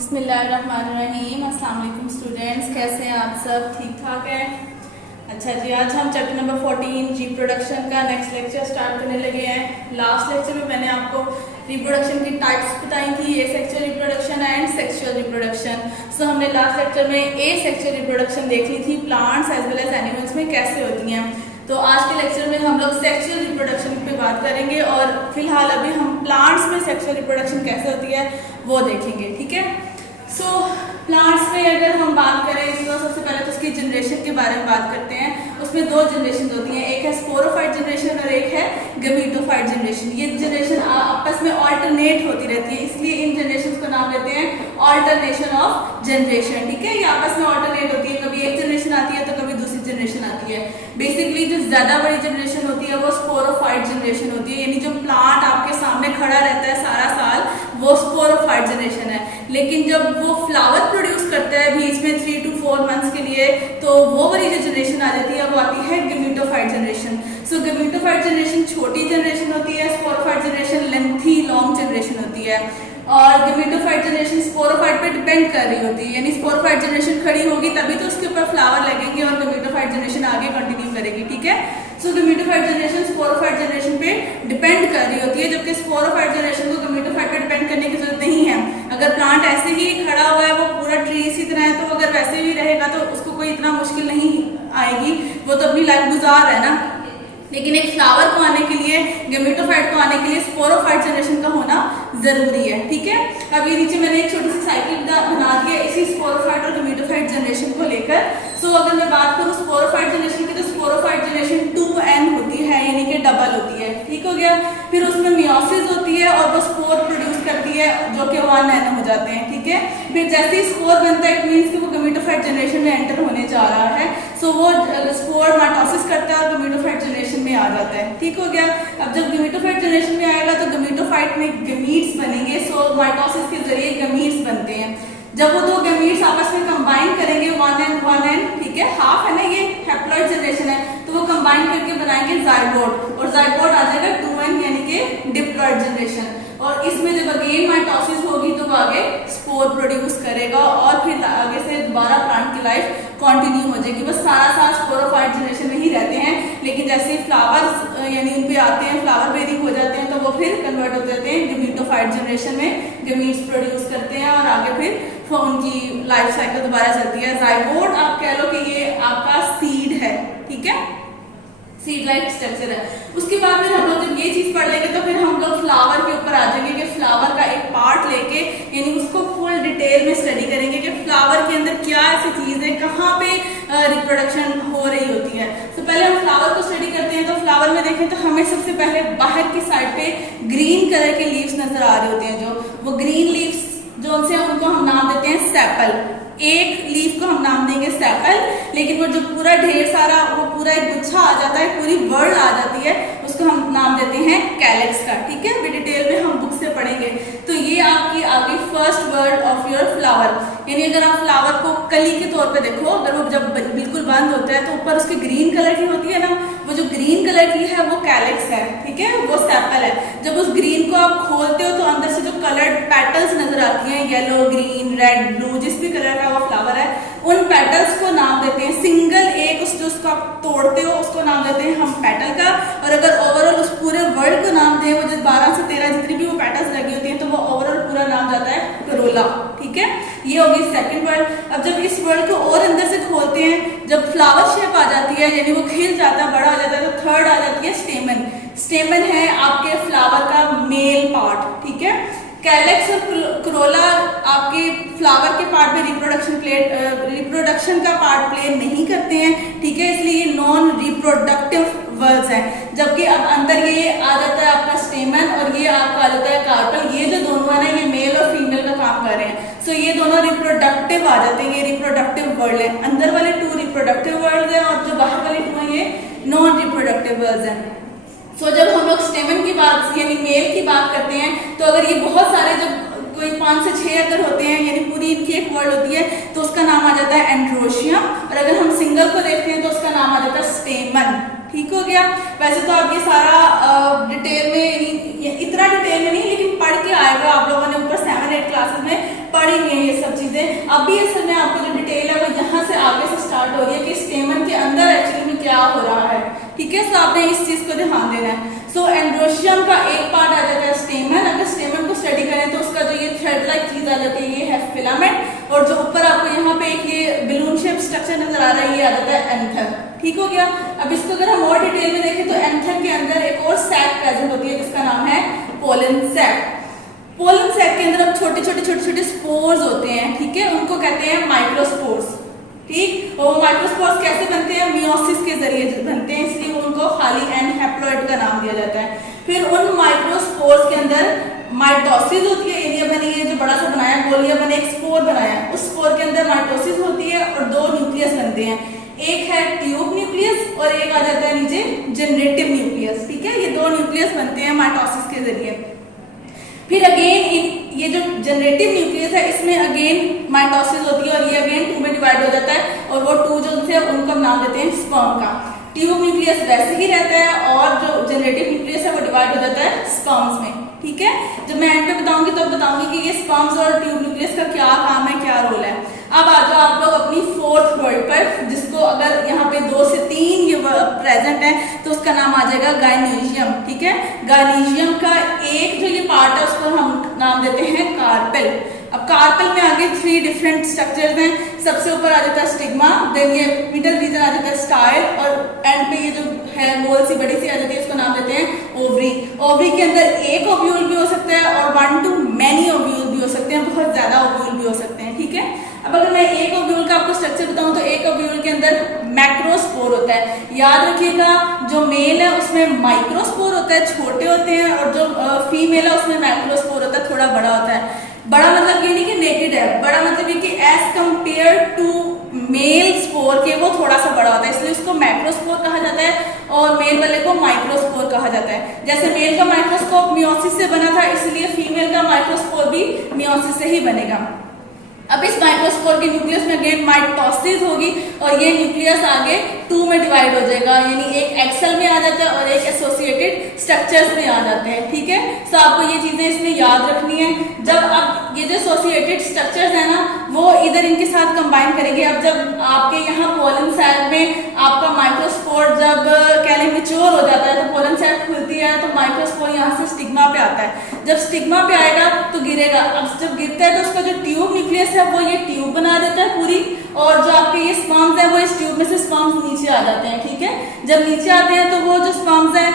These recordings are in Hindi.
बिस्मिल्लाहिर्रहमानिर्रहीम। अस्सलाम वालेकुम स्टूडेंट्स, कैसे हैं आप सब? ठीक ठाक है? अच्छा जी, आज हम चैप्टर नंबर 14 रिप्रोडक्शन का नेक्स्ट लेक्चर स्टार्ट करने लगे हैं। लास्ट लेक्चर में मैंने आपको रिप्रोडक्शन की टाइप्स बताई थी, asexual reproduction and sexual reproduction. So हमने लास्ट लेक्चर में ए सेक्सुअल रिप्रोडक्शन देख ली थी, plants as well as animals में कैसे होती हैं। तो आज के लेक्चर में हम लोग सेक्सुअल रिप्रोडक्शन पे बात करेंगे और फिलहाल अभी हम प्लांट्स में सेक्सुअल रिप्रोडक्शन कैसे होती है वो देखेंगे, ठीक है। सो प्लांट्स में अगर हम बात करें तो सबसे पहले तो उसकी जनरेशन के बारे में बात करते हैं। उसमें दो जनरेशन होती हैं, एक है स्पोरोफाइट जनरेशन और एक है गमीटोफाइट जनरेशन। ये जनरेशन आपस में ऑल्टरनेट होती रहती है, इसलिए इन जनरेशन को नाम देते हैं ऑल्टरनेशन ऑफ जनरेशन, ठीक है। ये आपस में ऑल्टरनेट होती है, कभी एक जनरेशन आती है तो कभी दूसरी जनरेशन आती है। बेसिकली जो ज्यादा बड़ी जनरेशन होती है वो स्पोरोफाइट जनरेशन होती है, यानी जो प्लांट आपके सामने खड़ा रहता है सारा साल वो स्पोरोफाइट जनरेशन है। लेकिन जब वो फ्लावर प्रोड्यूस करता है बीच में 3 to 4 मंथ्स के लिए, तो वो वाली जो जनरेशन आ जाती है वो आती है गमीटोफाइट जनरेशन। सो गमीटोफाइट जनरेशन छोटी जनरेशन होती है, sporophyte generation lengthy long generation होती है। और गमीटोफाइट जनरेशन स्पोरोफाइट पे डिपेंड कर रही होती है, यानी स्पोरोफाइट जनरेशन खड़ी होगी तभी तो उसके ऊपर फ्लावर लगेंगे और गमीटोफाइट जनरेशन आगे कंटिन्यू करेगी, ठीक है। सो गमीटोफाइट जनरेशन स्पोरोफाइट जनरेशन पे डिपेंड कर रही होती है, जबकि स्पोरोफाइट जनरेशन को गमीटोफाइट पे डिपेंड करने की जरूरत नहीं है। अगर प्लांट ऐसे ही खड़ा हुआ है, वो पूरा ट्री इसी तरह है, तो अगर वैसे भी रहेगा तो उसको कोई इतना मुश्किल नहीं आएगी, वो तो अपनी लाइफ गुजार रहा है ना। लेकिन एक फ्लावर को आने के लिए, गमीटोफाइट को आने के लिए स्पोरोफाइट जनरेशन का होना जरूरी है, ठीक है। अब ये नीचे मैंने एक छोटी सी साइकिल बना दी है इसी स्पोरोफाइट और गमीटोफाइट जनरेशन को लेकर। सो अगर मैं बात करूँ स्पोरोफाइट जनरेशन की, तो स्पोरोफाइट जनरेशन 2n होती है, यानी कि डबल होती है, ठीक हो गया। फिर उसमें मियोसिस होती है और वो स्पोर प्रोड्यूस करती है जो कि 1n हो जाते हैं, ठीक है। फिर जैसे ही स्पोर बनता है इट मीन्स कि वो गमीटोफाइट जनरेशन में एंटर होने जा रहा है। सो वो स्पोर माइटोसिस करता है और गमीटोफाइट जनरेशन में आ जाता है, ठीक हो गया। अब जब गमीटोफाइट जनरेशन में आएगा तो गमीटोफाइट में गमीट्स बनेंगे। सो माइटोसिस के जरिए गमीट्स बनते हैं। जब वो दो गमीट्स आपस में कंबाइन करेंगे 1n, ठीक है, हाफ है ना, ये हैप्लॉइड जनरेशन है, तो वो कंबाइन करके बनाएंगे जाइगोट और जाइगोट आ जाएगा 2n यानी कि डिप्लॉइड जनरेशन। और इसमें जब अगेन माइटोसिस होगी तो वो आगे स्पोर प्रोड्यूस करेगा और फिर आगे से दोबारा प्लांट की लाइफ कंटिन्यू हो जाएगी। बस सारा साल स्पोरोफाइट जनरेशन में ही रहते हैं, लेकिन जैसे फ्लावर्स यानी उन पे आते हैं, फ्लावर बेरिंग हो जाते हैं, तो वो फिर कन्वर्ट हो जाते हैं गमीटोफाइट जनरेशन में, गमीट्स प्रोड्यूस करते हैं और आगे फिर उनकी लाइफ साइकिल दोबारा चलती है। जाइगोट आप कह लो कि ये आपका सीड है, ठीक है, सीड लाइक स्ट्रक्चर है। उसके बाद फिर हम लोग जब ये चीज पढ़ लेंगे तो फिर हम लोग फ्लावर के ऊपर आ जाएंगे कि फ्लावर का एक पार्ट लेके यानी उसको फुल डिटेल में स्टडी करेंगे कि फ्लावर के अंदर क्या ऐसी चीज है, कहाँ पे रिप्रोडक्शन हो रही होती है। तो पहले हम फ्लावर को स्टडी करते हैं। तो फ्लावर में देखें तो हमें सबसे पहले बाहर की साइड पे ग्रीन कलर के लीव्स नजर आ रहे होते हैं, जो वो ग्रीन लीव्स जो उनसे उनको हम नाम देते हैं सेपल। एक लीफ को हम नाम देंगे सेपल, लेकिन वो जो पूरा ढेर सारा वो पूरा एक गुच्छा आ जाता है, पूरी वर्ड आ जाती है, उसको हम नाम देते हैं कैलेक्स का, ठीक है। अभी डिटेल में हम बुक से पढ़ेंगे। तो ये आपकी आगे first word of your flower, यानी अगर आप फ्लावर को कली के तौर पे देखो, अगर वो जब बिल्कुल बंद होता है तो ऊपर उसके ग्रीन कलर की होती है ना, वो जो ग्रीन कलर की है वो कैलेक्स है, ठीक है, वो सेपल है। जब उस ग्रीन को आप खोलते हो तो अंदर से जो कलर्ड पेटल्स नजर आती हैं, येलो, ग्रीन, रेड, ब्लू, जिस भी कलर का वो फ्लावर है, उन पेटल्स को नाम देते हैं सिंगल एक जो उसको आप तोड़ते हो उसको नाम देते हैं हम पेटल का। और अगर ओवरऑल उस पूरे वर्ड को नाम दें, वो जो 12 से 13 जितनी भी वो पेटल्स लगी होती हैं, तो वो ओवरऑल पूरा नाम जाता है करोला, ठीक है। ये होगी सेकंड वर्ड। अब जब इस वर्ड को और अंदर से खोलते हैं, जब फ्लावर शेप आ जाती है यानी वो खिल जाता है, बड़ा हो जाता है, तो थर्ड आ जाती है स्टेमन। स्टेमन है आपके फ्लावर का मेल पार्ट, ठीक है। कैलेक्स और क्रोला आपके फ्लावर के पार्ट में रिप्रोडक्शन का पार्ट प्ले नहीं करते हैं, ठीक है, इसलिए ये नॉन रिप्रोडक्टिव वर्ड्स हैं। जबकि अब अंदर ये आ जाता है आपका स्टेमन और ये आपका आ जाता है कार्पल। ये जो दोनों है ना, ये मेल और फीमेल का काम कर रहे हैं। सो ये दोनों रिप्रोडक्टिव आ जाते हैं, ये रिप्रोडक्टिव वर्ड है। अंदर वाले 2 रिप्रोडक्टिव वर्ड्स हैं और जो बाहर वाले 2 हैं ये नॉन रिप्रोडक्टिव वर्ड्स हैं। सो जब हम लोग स्टेमन की बात यानी मेल की बात करते हैं, तो अगर ये बहुत सारे जब कोई 5 से 6 अगर होते हैं यानी पूरी इनकी एक वर्ड होती है, तो उसका नाम आ जाता है एंड्रोशियम। और अगर हम सिंगल को देखते हैं तो उसका नाम आ जाता है स्टेमन, ठीक हो गया। वैसे तो आप ये सारा डिटेल में इतना डिटेल में नहीं, लेकिन पढ़ के आएगा, आप लोगों ने ऊपर 7-8 क्लासेस में पढ़ी है ये चीजें। अभी असल में आपको जो डिटेल है वो यहाँ से आगे से स्टार्ट हो रही है कि स्टेमन के अंदर एक्चुअली में क्या हो रहा है, ठीक है। सो आपने इस चीज को ध्यान देना है। सो एंड्रोशियम का एक पार्ट आ जाता है स्टेमन। अगर स्टेमन को स्टडी करें तो उसका जो ये थ्रेड लाइक चीज आ जाती है ये है फिलामेंट, और जो ऊपर आपको यहाँ पे एक ये बलून शेप स्ट्रक्चर नजर आ रहा है ये आ जाता है एंथर, ठीक हो गया। अब इसको अगर हम और डिटेल में देखें तो एंथर के अंदर एक और सैक प्रेजेंट होती है जिसका नाम है पोलन सैक। पोलन सैक के अंदर अब छोटे छोटे स्पोर्स होते हैं, ठीक है, उनको कहते हैं माइक्रोस्पोर्स, ठीक। और माइक्रोस्पोर्स कैसे बनते हैं? मियोसिस के जरिए बनते हैं, इसलिए उनको खाली एंड हैप्लॉइड का नाम दिया जाता है। फिर उन माइक्रोस्पोर्स के अंदर माइटोसिस होती है, एरिया बनी है जो बड़ा सा बनाया, गोलिया बने एक स्पोर बनाया, उस स्पोर के अंदर माइटोसिस होती है और दो न्यूक्लियस बनते हैं, एक है ट्यूब न्यूक्लियस और एक आ जाता है नीचे जनरेटिव न्यूक्लियस, ठीक है। ये दो न्यूक्लियस बनते हैं माइटोसिस के जरिए। फिर अगेन ये जो जनरेटिव न्यूक्लियस है इसमें अगेन माइटोसिस होती है और ये अगेन 2 में डिवाइड हो जाता है, और वो 2 जो थे उनको हम नाम देते हैं स्पर्म का। ट्यूब न्यूक्लियस वैसे ही रहता है और जो जनरेटिव न्यूक्लियस है वो डिवाइड हो जाता है स्पर्म्स में, ठीक है। जब मैं एंड पे बताऊंगी तो बताऊंगी कि ये स्पर्म्स और ट्यूब न्यूक्लियस का क्या काम है, क्या रोल है। अब आ जाओ आप लोग अपनी फोर्थ वर्ड पर, जिसको अगर यहाँ पे 2 से 3 ये प्रेजेंट है तो उसका नाम आ जाएगा गायनीशियम, ठीक है। गायनीशियम का एक जो ये पार्ट है उसको हम नाम देते हैं कार्पेल। अब कार्पेल में आगे 3 डिफरेंट स्ट्रक्चर्स हैं। सबसे ऊपर आ जाता है स्टिग्मा, देन ये मिडल रीजन आ जाता है स्टाइल, और एंड पे ये जो है गोल सी बड़ी सी आ जाती है उसको नाम देते हैं ओवरी। ओवरी के अंदर एक ओव्यूल भी हो सकता है और 1 to many ओव्यूल भी हो सकते हैं, बहुत ज्यादा ओव्यूल भी हो सकते हैं, ठीक है। अब अगर मैं एक ओव्यूल का आपको स्ट्रक्चर बताऊं तो एक ओव्यूल के अंदर मैक्रोस्पोर होता है। याद रखिएगा जो मेल है उसमें माइक्रोस्पोर होता है, छोटे होते हैं, और जो फीमेल है उसमें मैक्रोस्पोर होता है, थोड़ा बड़ा होता है। बड़ा मतलब ये नहीं कि नेकेड है, बड़ा मतलब ये कि as compare to male spore के वो थोड़ा सा बड़ा होता है, इसलिए उसको मैक्रोस्पोर कहा जाता है और मेल वाले को माइक्रोस्पोर कहा जाता है। जैसे मेल का माइक्रोस्कोप मियोसिस से बना था, इसलिए फीमेल का माइक्रोस्पोर भी मियोसिस से ही बनेगा। अब इस माइक्रोस्पोर के न्यूक्लियस में अगेन माइटोसिस होगी और ये न्यूक्लियस आगे 2 में डिवाइड हो जाएगा, यानी एक एक्सेल में आ जाता है और एक एसोसिएटेड स्ट्रक्चर्स में आ जाते हैं, ठीक है। तो आपको ये चीजें इसमें याद रखनी है। जब अब ये जो एसोसिएटेड स्ट्रक्चर्स है ना वो इधर इनके साथ कंबाइन करेंगे। अब जब आपके यहाँ पोलन सैक में आपका माइक्रोस्पोर जब कह लें मैच्योर हो जाता है तो पोलन सैक खुलती है तो माइक्रोस्पोर यहाँ से स्टिग्मा पे आता है। जब स्टिग्मा पे आएगा तो गिरेगा। अब जब गिरता है तो उसका जो ट्यूब न्यूक्लियस है वो ये ट्यूब बना देता है पूरी, और जो आपके ये स्पर्म्स है वो इस ट्यूब में से स्पर्म्स नीचे आ जाते हैं, ठीक है। जब नीचे आते हैं तो वो जो स्पर्म्स हैं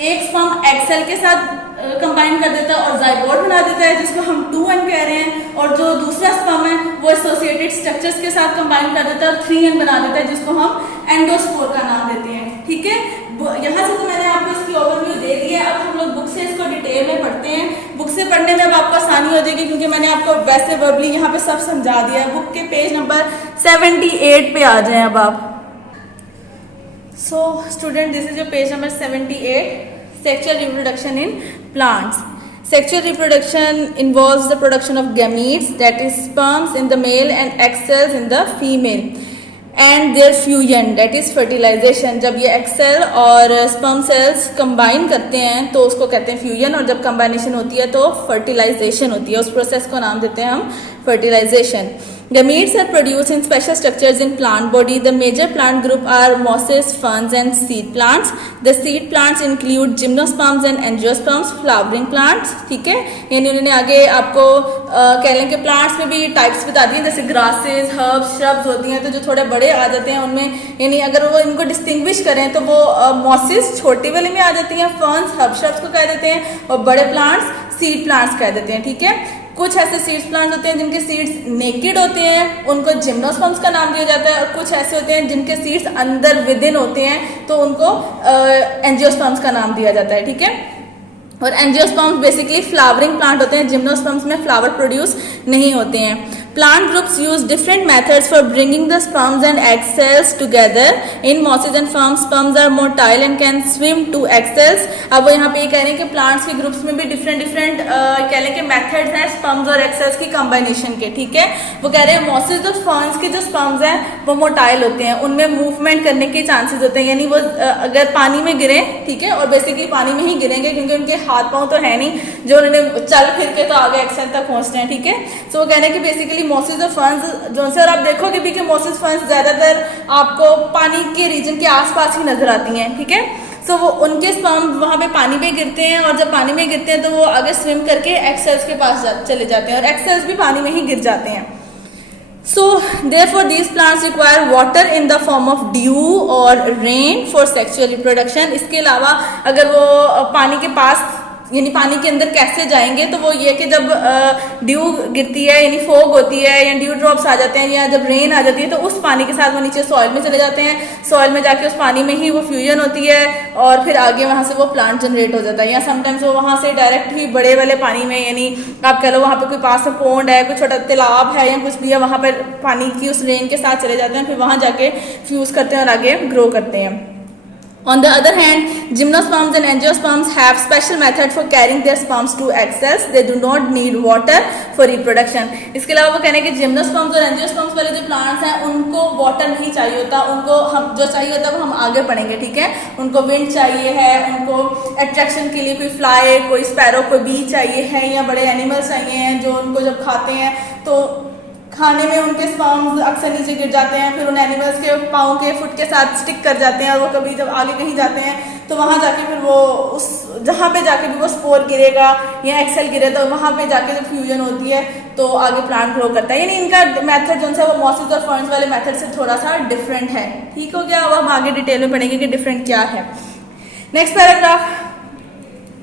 एक स्पर्म एक्सेल के साथ कंबाइन कर देता है और जाइगोट बना देता है जिसको हम 2n कह रहे हैं, और जो दूसरा स्पर्म है वो एसोसिएटेड स्ट्रक्चर्स के साथ कंबाइन कर देता है और 3n बना देता है जिसको हम एंडोस्पोर का नाम देते हैं, ठीक है। यहाँ से तो मैंने आपको इसकी ओवरव्यू दे दी है। अब हम लोग बुक से इसको डिटेल में पढ़ते हैं। बुक से पढ़ने में अब आपको आसानी हो जाएगी क्योंकि मैंने आपको वैसे वर्बली यहाँ पे सब समझा दिया है। बुक के पेज नंबर 78 पे आ जाएं अब आप। So student, this is your page number 78, sexual reproduction in plants. Sexual reproduction involves the production of gametes, that is sperms in the male and egg cells in the female, and their fusion, that is fertilization. जब ये egg cell और sperm cells combine करते हैं तो उसको कहते हैं fusion, और जब combination होती है तो fertilization होती है। उस process को नाम देते हैं हम fertilization. Gametes are produced in special structures in plant body. The major plant group are mosses, ferns and seed plants. The seed plants include gymnosperms and angiosperms, flowering plants, ठीक है। यानी उन्होंने आगे आपको कह लें कि प्लांट्स में भी टाइप्स बता दी हैं, जैसे ग्रासेस, हर्ब्स, श्रब्स होती हैं, तो जो थोड़े बड़े आ जाते हैं उनमें, यानी अगर वो इनको डिस्टिंग्विश करें तो वो मॉसेस छोटे वाले में आ जाती हैं, फर्न्स हर्ब श्रब्स को कह देते हैं, और बड़े प्लांट्स सीड प्लांट्स कह देते हैं, ठीक है। कुछ ऐसे सीड्स प्लांट होते हैं जिनके सीड्स नेकेड होते हैं, उनको जिम्नोस्पर्म्स का नाम दिया जाता है, और कुछ ऐसे होते हैं जिनके सीड्स अंदर विद इन होते हैं तो उनको एंजियोस्पर्म्स का नाम दिया जाता है, ठीक है। और एंजियोस्पर्म्स बेसिकली फ्लावरिंग प्लांट होते हैं, जिम्नोस्पर्म्स में फ्लावर प्रोड्यूस नहीं होते हैं। Plant groups use different methods for bringing the sperms and egg cells together. In mosses and ferns, sperms are motile and can swim to egg cells. अब वो यहाँ पे ये कह रहे हैं कि प्लांट्स के ग्रुप्स में भी डिफरेंट कह लें कि मेथड्स हैं स्पर्म्स और egg cells की कॉम्बिनेशन के, ठीक है। वो कह रहे हैं मॉसेस और फर्न्स के जो स्पर्म्स हैं वो मोटाइल होते हैं, उनमें मूवमेंट करने के चांसेस होते हैं, यानी वो अगर पानी में गिरे, ठीक है, और बेसिकली पानी में ही गिरेंगे क्योंकि उनके हाथ पाँव तो है नहीं जो उन्होंने चल फिर के तो आगे एक्सेल तक पहुँचते हैं, ठीक है। सो वो कह रहे हैं कि बेसिकली बेसिकली मोसिस ऑफ फंड्स जो से, और आप देखोगे भी कि मोसिस फंड्स ज़्यादातर आपको पानी के रीजन के आसपास ही नजर आती हैं, ठीक है। सो वो उनके स्पर्म वहाँ पे पानी में गिरते हैं, और जब पानी में गिरते हैं तो वो आगे स्विम करके एग सेल्स के पास चले जाते हैं, और एग सेल्स भी पानी में ही गिर जाते हैं। So therefore these plants require water in the form of dew or rain for sexual reproduction। इसके अलावा अगर वो पानी के पास यानी पानी के अंदर कैसे जाएंगे, तो वो ये कि जब ड्यू गिरती है यानी फोग होती है या ड्यू ड्रॉप्स आ जाते हैं या जब रेन आ जाती है, तो उस पानी के साथ वो नीचे सॉइल में चले जाते हैं, सॉइल में जाके उस पानी में ही वो फ्यूजन होती है और फिर आगे वहाँ से वो प्लांट जनरेट हो जाता है। या समटाइम्स वो वहाँ से डायरेक्ट ही बड़े वाले पानी में, यानी आप कह लो वहाँ पे कोई पास में पोंड है, कोई छोटा तालाब है या कुछ भी है, वहाँ पर पानी की उस रेन के साथ चले जाते हैं, फिर वहाँ जाके फ्यूज करते हैं और आगे ग्रो करते हैं। On the other hand, gymnosperms and angiosperms have special method for carrying their sperms to egg cells. They do not need water for reproduction। इसके अलावा वो कहने हैं कि जिम्नोस्पर्म्स और एंजियोस्पर्म्स वाले जो प्लांट्स हैं उनको वाटर नहीं चाहिए होता, उनको हम जो चाहिए होता है वो हम आगे पढ़ेंगे, ठीक है। उनको विंड चाहिए है, उनको अट्रैक्शन के लिए कोई फ्लाई, कोई स्पैरो, कोई बी चाहिए है, या बड़े एनिमल्स चाहिए हैं जो उनको जब खाते हैं तो खाने में उनके स्पर्म्स अक्सर नीचे गिर जाते हैं, फिर उन एनिमल्स के पाँव के फुट के साथ स्टिक कर जाते हैं, और वो कभी जब आगे कहीं जाते हैं तो वहाँ जाके फिर वो उस जहाँ पे जाके भी वो स्पोर गिरेगा या एक्सेल गिरे तो वहाँ पे जाके जब फ्यूजन होती है तो आगे प्लांट ग्रो करता है। यानी इनका मेथड जो है वो मोसिस और फर्न्स वाले मेथड से थोड़ा सा डिफरेंट है, ठीक हो गया। अब हम आगे डिटेल में पढ़ेंगे कि डिफरेंट क्या है। नेक्स्ट पैराग्राफ,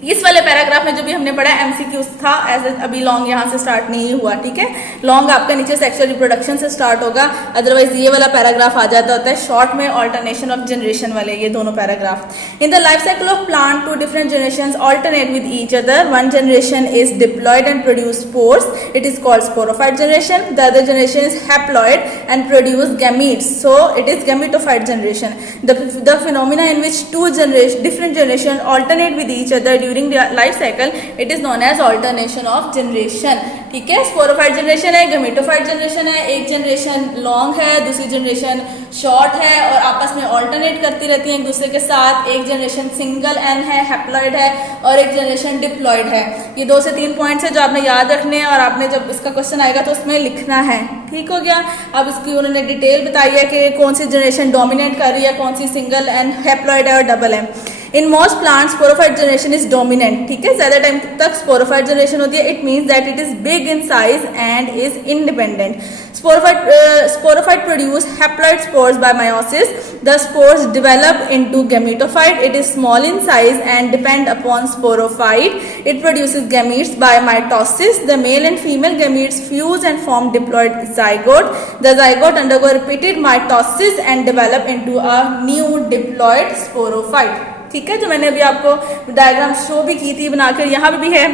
इस वाले पैराग्राफ में जो भी हमने पढ़ा एमसीक्यूज था, ऐसे अभी लॉन्ग यहाँ से स्टार्ट नहीं हुआ, ठीक है। लॉन्ग आपका नीचे सेक्सुअल रिप्रोडक्शन से स्टार्ट होगा, अदरवाइज ये वाला पैराग्राफ आ जाता होता है शॉर्ट में ऑल्टरनेशन ऑफ जनरेशन वाले, ये दोनों paragraph. In the life cycle of plant two different generations alternate with each other. One generation is diploid and produce spores, it is called sporophyte generation. The other generation is haploid and produce gametes, so it is gametophyte generation. The phenomena in which two different generation alternate with each other during life cycle, it is known as alternation of generation, ठीक है। स्पोरोफाइट जनरेशन है, गैमेटोफाइट जनरेशन है, एक जनरेशन लॉन्ग है, दूसरी जनरेशन शॉर्ट है और आपस में ऑल्टरनेट करती रहती हैं एक दूसरे के साथ। एक जनरेशन सिंगल एन है, हैप्लॉइड है, और एक जनरेशन डिप्लॉइड है। ये 2 से 3 पॉइंट्स है जो आपने याद रखने हैं और आपने जब इसका क्वेश्चन आएगा तो उसमें लिखना है, ठीक हो गया। अब इसकी उन्होंने डिटेल बताई है कि कौन सी जनरेशन डोमिनेट कर रही है, कौन सी सिंगल एन हैप्लॉइड है और डबल है। In most plants sporophyte generation is dominant, ठीक है, ज्यादा टाइम तक स्पोरोफाइट जनरेशन होती है। It means that it is big in size and is independent. Sporophyte produce haploid spores by meiosis. The spores develop into gametophyte. It is small in size and depend upon sporophyte. It produces gametes by mitosis. The male and female gametes fuse and form diploid zygote. The zygote undergo repeated mitosis and develop into a new diploid sporophyte। ठीक है, जो मैंने अभी आपको डायग्राम शो भी की थी बनाकर, यहाँ पे भी है।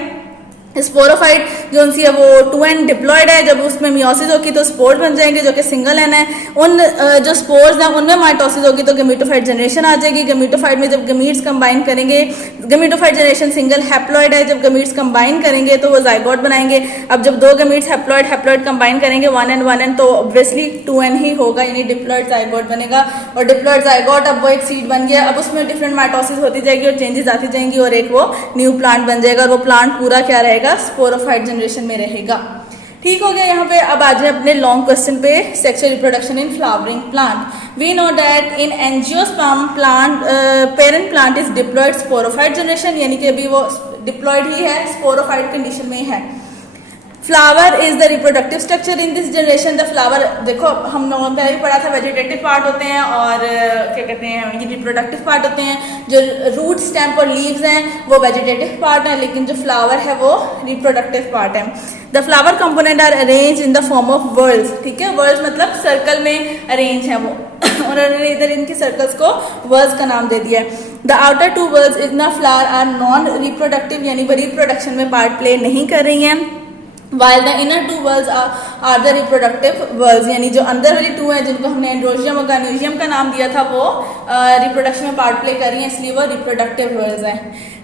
स्पोरोफाइट जो उनसी है वो 2n डिप्लॉयड है, जब उसमें मियोसिस होगी तो स्पोर्स बन जाएंगे जो कि सिंगल एन है। उन जो स्पोर्स हैं उनमें माइटोसिस होगी तो गैमेटोफाइट जनरेशन आ जाएगी। गैमेटोफाइट में जब गमीट्स कंबाइन करेंगे, गैमेटोफाइट जनरेशन सिंगल हैप्लॉइड है, जब गमीट्स कंबाइन करेंगे तो वो जाइगोट बनाएंगे। अब जब 2 गमीट्स हैप्लॉइड कंबाइन करेंगे 1n तो ऑब्वियसली 2n ही होगा, यानी डिप्लॉइड जाइगोट बनेगा। और डिप्लॉइड जाइगोट अब वो एक सीड बन गया, अब उसमें डिफरेंट माइटोसिस होती जाएगी और चेंजेस आती जाएंगी और एक वो न्यू प्लांट बन जाएगा और वो प्लांट पूरा क्या रहेगा, स्पोरोफाइट जनरेशन में रहेगा। ठीक हो गया। यहाँ पे अब आ जाए अपने लॉन्ग क्वेश्चन पे, sexual reproduction in flowering plant. We know that in angiosperm plant parent plant is diploid sporophyte generation, यानी कि अभी वो डिप्लॉयड ही है, स्पोरोफाइट कंडीशन में है। Flower is the reproductive structure in this generation. The flower, देखो हम लोगों ने पहले पढ़ा था वेजिटेटिव पार्ट होते हैं और क्या कहते हैं ये रिप्रोडक्टिव पार्ट होते हैं। जो रूट, स्टेम और लीव्स हैं वो वेजिटेटिव पार्ट है, लेकिन जो फ्लावर है वो रिप्रोडक्टिव पार्ट है। The flower component are arrange in the form of whorls, ठीक है, वर्ल्स मतलब सर्कल में अरेंज है वो और इधर इनकी सर्कल्स को वर्ल्स का नाम दे दिया है। The outer 2 whorls in the flower are non reproductive, यानी वो रिप्रोडक्शन में पार्ट प्ले नहीं कर रही हैं। While the inner 2 whorls are the reproductive whorls, यानी जो अंदर वाली 2 हैं जिनको हमने एंड्रोजियम और गाइनोजियम का नाम दिया था वो रिप्रोडक्शन में पार्ट प्ले कर रही हैं, इसलिए वो रिप्रोडक्टिव whorls हैं।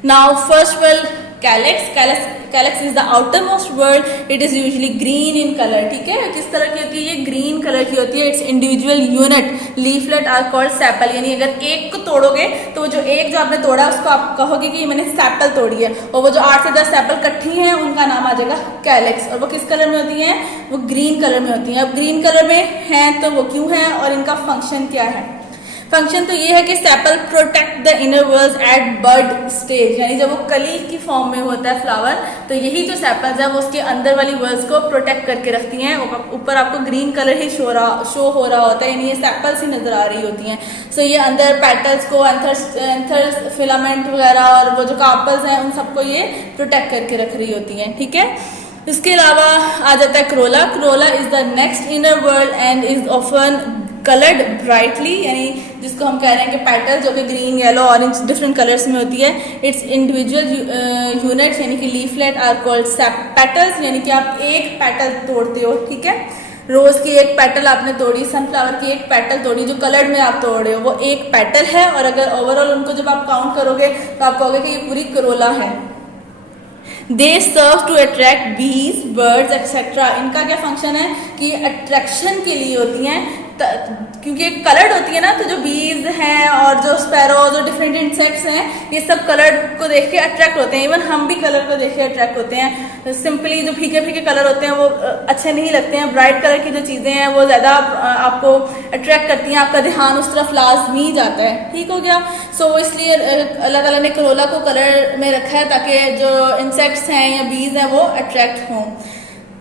Now first whorl calyx is the outer most word, it is usually green in colour, ठीक है। किस तरह की होती है, ये ग्रीन कलर की होती है। Its individual unit leaflet are called sepal, यानी अगर एक को तोड़ोगे तो वो जो एक जो आपने तोड़ा उसको आप कहोगे कि मैंने सेपल तोड़ी है, और वो जो 8 से 10 सेपल इकट्ठी हैं उनका नाम आ जाएगा कैलेक्स। और वो किस कलर में होती हैं, वो ग्रीन कलर में होती हैं। अब ग्रीन कलर में हैं तो वो क्यों है और इनका फंक्शन क्या है। फंक्शन तो ये है कि sepal protect the inner whorls at bud stage, यानी जब वो कली की फॉर्म में होता है फ्लावर, तो यही जो सेपल्स है वो उसके अंदर वाली वर्ल्स को प्रोटेक्ट करके रखती हैं। ऊपर आपको ग्रीन कलर ही शो हो रहा होता है, यानी ये सेपल्स ही नजर आ रही होती हैं। सो ये अंदर पेटल्स को, एंथर्स, फिलामेंट वगैरह और वो जो कार्पल्स हैं उन सबको ये प्रोटेक्ट करके रख रही होती हैं, ठीक है। इसके अलावा आ जाता है Corolla. Corolla is the next inner world and is often coloured brightly, यानी जिसको हम कह रहे हैं कि पेटल जो कि green, yellow, orange different colours में होती है। इट्स इंडिविजुअल यूनिट्स यानी कि लीफलेट आर कॉल्ड पेटल्स, यानी कि आप एक पेटल तोड़ते हो, ठीक है। रोज की एक पेटल आपने तोड़ी, सनफ्लावर की एक पेटल तोड़ी, जो कलर्ड में आप तोड़ रहे हो वो एक पेटल है। और अगर ओवरऑल उनको जब आप काउंट करोगे तो आप कहोगे कि ये पूरी करोला है। दे सर्व टू अट्रैक्ट बीज, बर्ड्स एक्सेट्रा। इनका क्या फंक्शन है कि अट्रैक्शन के लिए होती हैं, क्योंकि एक कलर्ड होती है ना, तो जो बीज हैं और जो स्पैरोज और डिफरेंट इंसेक्ट्स हैं ये सब कलर को देख के अट्रैक्ट होते हैं। इवन हम भी कलर को देख के अट्रैक्ट होते हैं। सिंपली जो फीके फीके कलर होते हैं वो अच्छे नहीं लगते हैं। ब्राइट कलर की जो चीज़ें हैं वो ज़्यादा आपको अट्रैक्ट करती हैं, आपका ध्यान उस तरफ लाजमी जाता है, ठीक हो गया। सो इसलिए अल्लाह ताला ने करोला को कलर में रखा है ताकि जो इंसेक्ट्स हैं या बीज हैं वो अट्रैक्ट हों,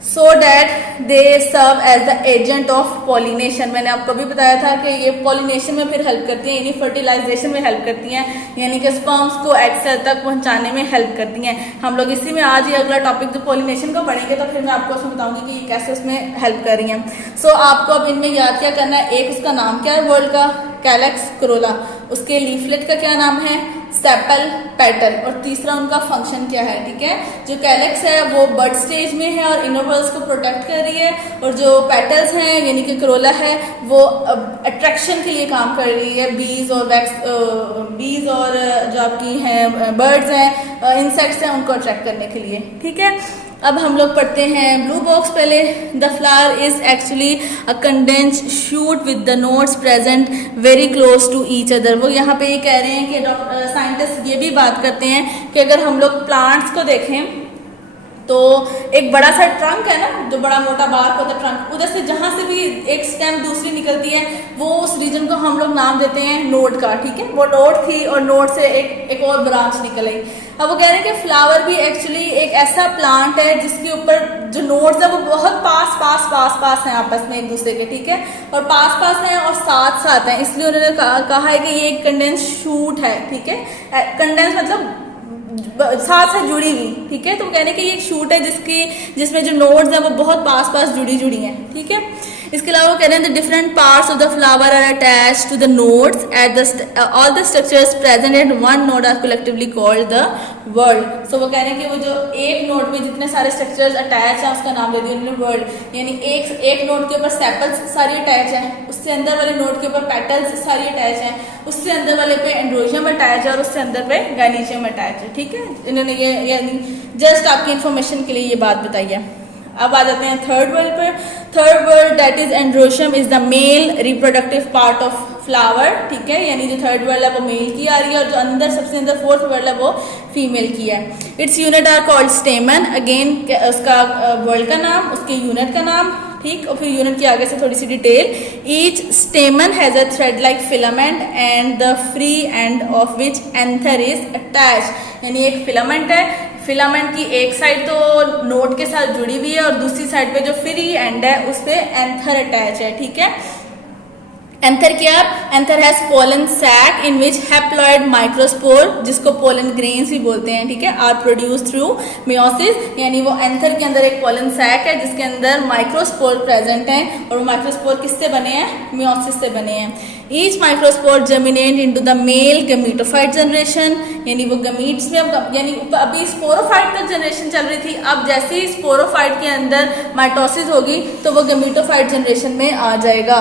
so that they serve as the agent of pollination। मैंने आपको भी बताया था कि ये पॉलिनेशन में फिर हेल्प करती हैं, यानी फर्टिलाइजेशन में हेल्प करती हैं, यानी कि स्पर्म्स को एग सेल तक पहुंचाने में हेल्प करती हैं। हम लोग इसी में आज ही अगला टॉपिक जो पॉलिनेशन का पढ़ेंगे तो फिर मैं आपको उसमें बताऊंगी कि ये कैसे उसमें हेल्प कर रही हैं। सो आपको अब इनमें याद क्या करना है, एक उसका नाम क्या है वर्ल्ड का, कैलेक्स, क्रोला। उसके लीफलेट का क्या नाम है, सेपल, पेटल। और तीसरा उनका फंक्शन क्या है, ठीक है। जो कैलेक्स है वो बड स्टेज में है और इनर वर्ल्स को प्रोटेक्ट कर रही है, और जो पेटल्स हैं यानी कि क्रोला है वो अट्रैक्शन के लिए काम कर रही है। बीज और जो आपकी हैं बर्ड्स हैं, इंसेक्ट्स हैं, उनको अट्रैक्ट करने के लिए, ठीक है। अब हम लोग पढ़ते हैं ब्लू बॉक्स पहले। The flower is actually a condense shoot with the nodes present very close to each other. वो यहाँ पे ये कह रहे हैं कि साइंटिस्ट ये भी बात करते हैं कि अगर हम लोग प्लांट्स को देखें तो एक बड़ा सा ट्रंक है ना, जो बड़ा मोटा बार्क होता है ट्रंक, उधर से जहाँ से भी एक स्टेम दूसरी निकलती है वो उस रीजन को हम लोग नाम देते हैं नोड का, ठीक है। वो नोड थी और नोड से एक और ब्रांच निकल आई। अब वो कह रहे हैं कि फ्लावर भी एक्चुअली एक ऐसा प्लांट है जिसके ऊपर जो नोड्स है वो बहुत पास हैं आपस में एक दूसरे के, ठीक है, और पास हैं और साथ हैं, इसलिए उन्होंने कहा है कि ये एक कंडेंस शूट है, ठीक है। कंडेंस मतलब साथ से जुड़ी हुई, ठीक है। तो वो कहने की ये एक शूट है जिसमें जो नोड्स हैं वो बहुत पास जुड़ी हैं, ठीक है। इसके अलावा वो कह रहे हैं the different parts of the flower are attached to the nodes at the all the structures present at one node are collectively called the whorl. So वो कह रहे हैं कि वो जो एक नोड में जितने सारे स्ट्रक्चर्स अटैच हैं उसका नाम दे दिया उन्होंने वर्ल्ड, यानी एक नोड के ऊपर सेपल्स सारी अटैच हैं, उससे अंदर वाले नोड के ऊपर पेटल्स सारी अटैच हैं, उससे अंदर वाले पे एंड्रोशियम अटैच है और उससे अंदर पे गाइनीशियम अटैच है, ठीक है। इन्होंने ये जस्ट आपकी इंफॉर्मेशन के लिए ये बात बताई है। अब आ जाते हैं थर्ड वर्ल्ड पर। Third world that is androecium is the male reproductive part of flower, ठीक है, यानी जो थर्ड वर्ल्ड है वो मेल की आ रही है और जो अंदर सबसे अंदर फोर्थ वर्ल्ड है वो फीमेल की है। Its unit are called stamen, again उसका वर्ल्ड का नाम, उसके यूनिट का नाम, ठीक। और फिर यूनिट के आगे से थोड़ी सी detail. Each stamen has a thread like filament and the free end of which anther is attach, यानी एक फिलामेंट है, फिलामेंट की एक साइड तो नोड के साथ जुड़ी हुई है और दूसरी साइड पे जो फ्री एंड है उस पे एंथर अटैच है, ठीक है। एंथर क्या, anther has pollen sac in which haploid microspore, जिसको पोलन ग्रेन्स भी बोलते हैं, ठीक है, आर प्रोड्यूस थ्रू मियोसिस, यानी वो एंथर के अंदर एक पोलन सैक है जिसके अंदर माइक्रोस्पोर प्रेजेंट हैं और वो माइक्रोस्पोर किससे बने हैं, मियोसिस से बने हैं। Each microspore germinate into the male gametophyte generation, यानी वो गमीट्स में यानी अभी स्पोरोफाइट तक जनरेशन चल रही थी, अब जैसे ही स्पोरोफाइट के अंदर माइटोसिस होगी तो वो गमीटोफाइट जनरेशन में आ जाएगा।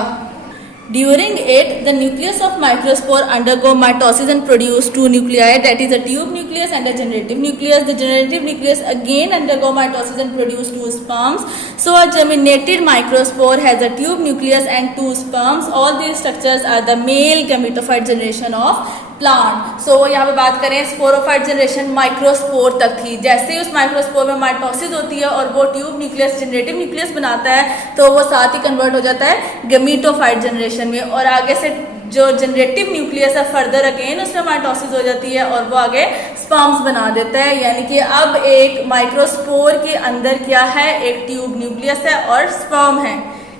During it, the nucleus of microspore undergo mitosis and produce two nuclei, that is a tube nucleus and a generative nucleus. The generative nucleus again undergo mitosis and produce two sperms. So a germinated microspore has a tube nucleus and two sperms. All these structures are the male gametophyte generation of plant. So यहाँ पे बात करें स्पोरोफाइट जनरेशन माइक्रोस्पोर तक थी. जैसे ही उस माइक्रोस्पोर में माइटोसिस होती है और वो ट्यूब न्यूक्लियस जनरेटिव न्यूक्लियस बनाता है तो वो साथ ही कन्वर्ट हो जाता है गमीटोफाइट जनरेशन में, और आगे से जो जनरेटिव न्यूक्लियस है फर्दर अगेन उसमें माइटोसिस हो जाती है और वो आगे स्पर्म्स बना देता है. यानी कि अब एक माइक्रोस्पोर के अंदर क्या है, एक ट्यूब न्यूक्लियस है और स्पर्म है.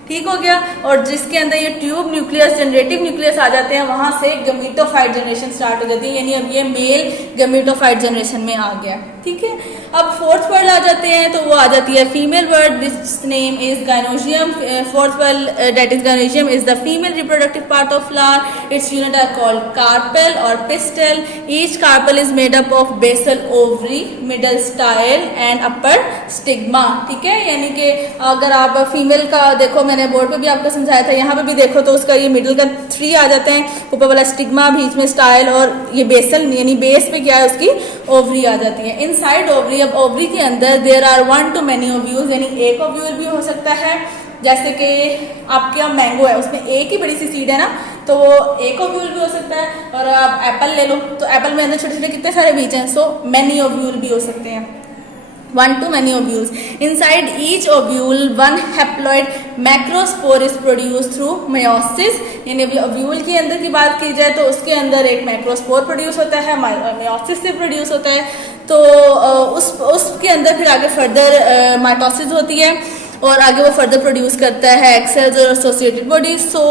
ठीक हो गया. और जिसके अंदर ये ट्यूब न्यूक्लियस जनरेटिव न्यूक्लियस आ जाते हैं वहां से गमीटोफाइट जनरेशन स्टार्ट हो जाती है. यानी अब ये मेल गमीटोफाइट जनरेशन में आ गया. ठीक है. अब फोर्थ वर्ड आ जाते हैं तो वो आ जाती है female whorl. This name is gynoecium. Fourth whorl that is gynoecium is the female reproductive part of flower. Its unit are called carpel और pistil. Each carpel is made up of basal ovary, middle style and upper stigma. ठीक है. यानी कि अगर आप फीमेल का देखो, मैंने बोर्ड पे भी आपको समझाया था, यहाँ पे भी देखो तो उसका ये मिडिल का 3 आ जाते हैं, ऊपर वाला स्टिग्मा, बीच में स्टाइल और ये बेसल यानी बेस पे क्या है उसकी ओवरी आ जाती है. इनसाइड ओवरी, अब ओवरी के अंदर there are 1 to many ovules, यानी एक ओव्यूल भी हो सकता है. जैसे कि आपके यहाँ मैंगो है उसमें एक ही बड़ी सी सीड है ना, तो वो एक ओव्यूल भी हो सकता है. और आप एप्पल ले लो तो एप्पल में अंदर छोटे छोटे कितने सारे बीज हैं, सो मैनी ओव्यूल भी हो सकते हैं. 1 to many ovules. Inside each ovule, one haploid macrospore is produced through meiosis. यानी ओव्यूल के अंदर की बात की जाए तो उसके अंदर एक मैक्रोस्पोर प्रोड्यूस होता है, मेयोसिस से प्रोड्यूस होता है. तो उसके अंदर फिर आगे फर्दर माइटोसिस होती है और आगे वो फर्दर प्रोड्यूस करता है egg cells और associated bodies. So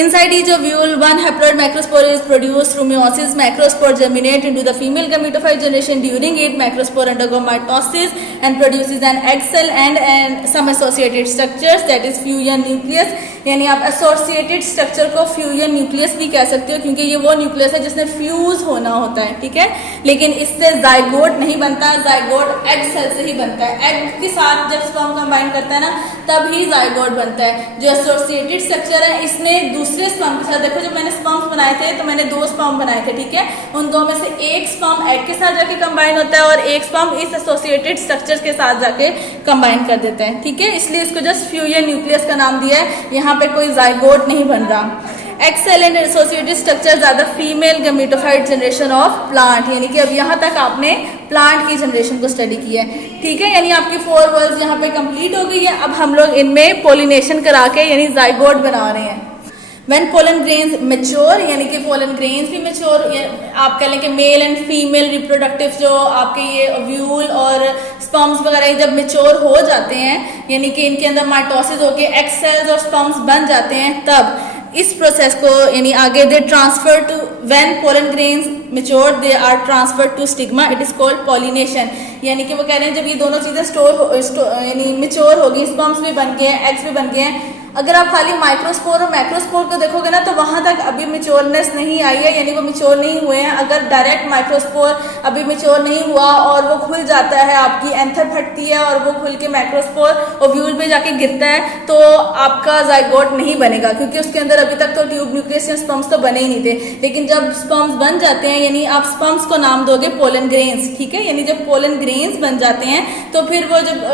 inside each ovule, one haploid macrospore is produced through meiosis. Macrospore germinate into the female gametophyte generation. During it, macrospore undergo mitosis and produces an egg cell and some associated structures, that is fusion nucleus. यानी आप एसोसिएटेड स्ट्रक्चर को फ्यूजन न्यूक्लियस भी कह सकते हो क्योंकि ये वो न्यूक्लियस है जिसने फ्यूज होना होता है. ठीक है. लेकिन इससे जाइगोट नहीं बनता, जाइगोट एग सेल से ही बनता है. एग के साथ जब स्पर्म कंबाइन करता है ना तब ही जाइगोट बनता है. जो एसोसिएटेड स्ट्रक्चर है इसने दूसरे स्पर्म के साथ, देखो जब मैंने स्पर्म्स बनाए थे तो मैंने 2 स्पर्म बनाए थे. ठीक है. उन 2 में से एक स्पर्म एग के साथ जाके कंबाइन होता है और एक स्पर्म इस एसोसिएटेड स्ट्रक्चर के साथ जाके कंबाइन कर देते हैं. ठीक है. इसलिए इसको जस्ट फ्यूजन न्यूक्लियस का नाम दिया है. यहाँ पे कोई जाइगोट नहीं बन रहा. Egg cell and associated structures are the female gametophyte generation of plant. यानी कि अब यहाँ तक आपने प्लांट की जनरेशन को स्टडी किया है. ठीक है. यानी आपकी 4 वर्ड्स यहाँ पे कंप्लीट हो गई है. अब हम लोग इनमें पोलिनेशन करा के यानी जाइगोट बना रहे हैं. When pollen grains mature, यानी कि pollen grains भी mature, आप कह लें कि मेल एंड फीमेल रिप्रोडक्टिव जो आपके ये ओव्यूल और स्पर्म्स वगैरह जब मेच्योर हो जाते हैं यानी कि इनके अंदर माइटोसिस होके एग सेल्स और स्पर्म्स बन जाते हैं, तब इस प्रोसेस को यानी आगे they transfer to when pollen grains mature they are transfer to stigma. It is called pollination. यानी कि वो कह रहे हैं जब ये दोनों चीजें यानी मेच्योर होगी, स्पर्म्स भी बन गए हैं, एग्स भी बन गए हैं. अगर आप खाली माइक्रोस्पोर और मैक्रोस्पोर को देखोगे ना तो वहां तक अभी मेच्योरनेस नहीं आई है, यानी वो मेच्योर नहीं हुए हैं. अगर डायरेक्ट माइक्रोस्पोर अभी मेच्योर नहीं हुआ और वो खुल जाता है, आपकी एंथर फटती है और वो खुल के माइक्रोस्पोर ओव्यूल पे जाके गिरता है तो आपका जाइगोट नहीं बनेगा क्योंकि उसके अंदर अभी तक तो ट्यूब न्यूक्लियस या स्पर्म्स तो बने ही नहीं थे. लेकिन जब स्पर्म्स बन जाते हैं यानी आप स्पर्म्स को नाम दोगे पोलन ग्रेन्स. ठीक है. यानी जब पोलन ग्रेन्स बन जाते हैं तो फिर वो जब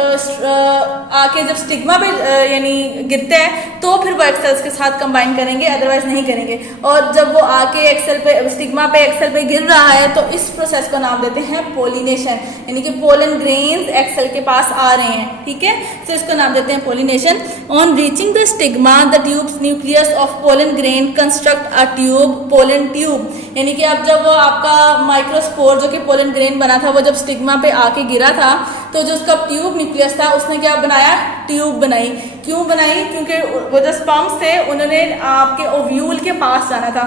आके जब स्टिग्मा पे यानी गिरते हैं तो फिर वो एक्सेल्स के साथ कंबाइन करेंगे, अदरवाइज नहीं करेंगे. और जब वो आके एक्सेल पे स्टिग्मा पे एक्सेल पे गिर रहा है तो इस प्रोसेस को नाम देते हैं पोलिनेशन. यानी कि पोलन ग्रेन्स एक्सेल के पास आ रहे हैं. ठीक है. तो इसको नाम देते हैं pollination. On reaching the stigma the tubes nucleus of pollen grain construct a tube, pollen tube. यानी कि अब जब वो आपका माइक्रोस्पोर जो कि पोलन ग्रेन बना था वो जब स्टिग्मा पे आके गिरा था तो जो उसका ट्यूब न्यूक्लियस था उसने क्या बनाया, ट्यूब बनाई. क्यों बनाई? क्योंकि वो जो स्पर्म्स थे उन्होंने आपके ओव्यूल के पास जाना था.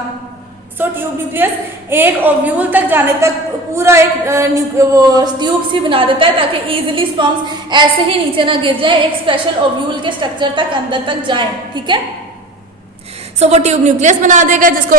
सो ट्यूब न्यूक्लियस एक ओव्यूल तक जाने तक पूरा एक वो ट्यूब सी बना देता है ताकि इजीली स्पर्म्स ऐसे ही नीचे ना गिर जाए, एक स्पेशल ओव्यूल के स्ट्रक्चर तक अंदर तक जाएं. ठीक है. सो वो ट्यूब न्यूक्लियस बना देगा, जिसको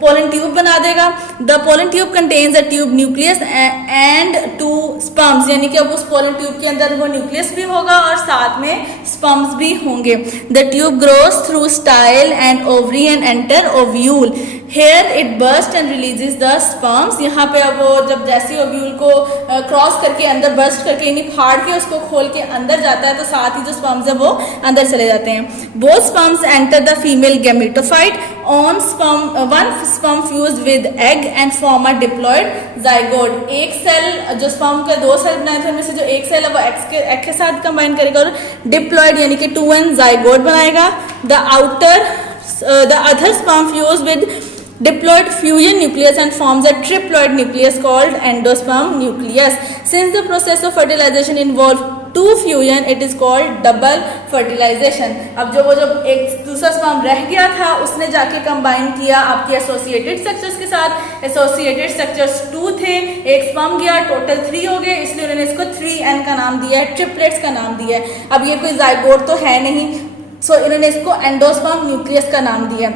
पोलन ट्यूब बना देगा। The pollen tube contains a tube nucleus and 2 sperms, यानी कि अब उस पोलन ट्यूब के अंदर वो न्यूक्लियस भी होगा और साथ में स्पर्म्स भी होंगे। The tube grows through style and ovary and enter ovule, here it burst and releases the sperms. यहाँ पे अब वो जब जैसे ओव्यूल को क्रॉस करके अंदर बर्स्ट करके यानी फाड़ के उसको खोल के अंदर जाता है, तो साथ ही जो स्पर्म्स है वो अंदर चले जाते हैं। Both sperms enter the female gametophyte on one sperm fuse with egg and form a diploid zygote. एक सेल, जो स्पर्म के 2 सेल बनाए थे उनमें से जो एक सेल है वो एग के साथ कंबाइन करेगा और डिप्लॉयड यानी कि 2n जाइगोट बनाएगा। The other sperm fuse with diploid fusion nucleus and forms a triploid nucleus called endosperm nucleus. Since the process of fertilization involves 2 fusion, it is called double fertilization. अब जो एक दूसरा स्पर्म रह गया था उसने जाके कंबाइन किया आपके एसोसिएटेड स्ट्रक्चर्स के साथ। एसोसिएटेड स्ट्रक्चर्स 2 थे, एक स्पर्म गया, टोटल 3 हो गए, इसलिए उन्होंने इसको 3n का नाम दिया है, ट्रिपलेट्स का नाम दिया है। अब ये कोई जाइगोट तो है नहीं, सो इन्होंने इसको एंडोस्पर्म न्यूक्लियस का नाम दिया।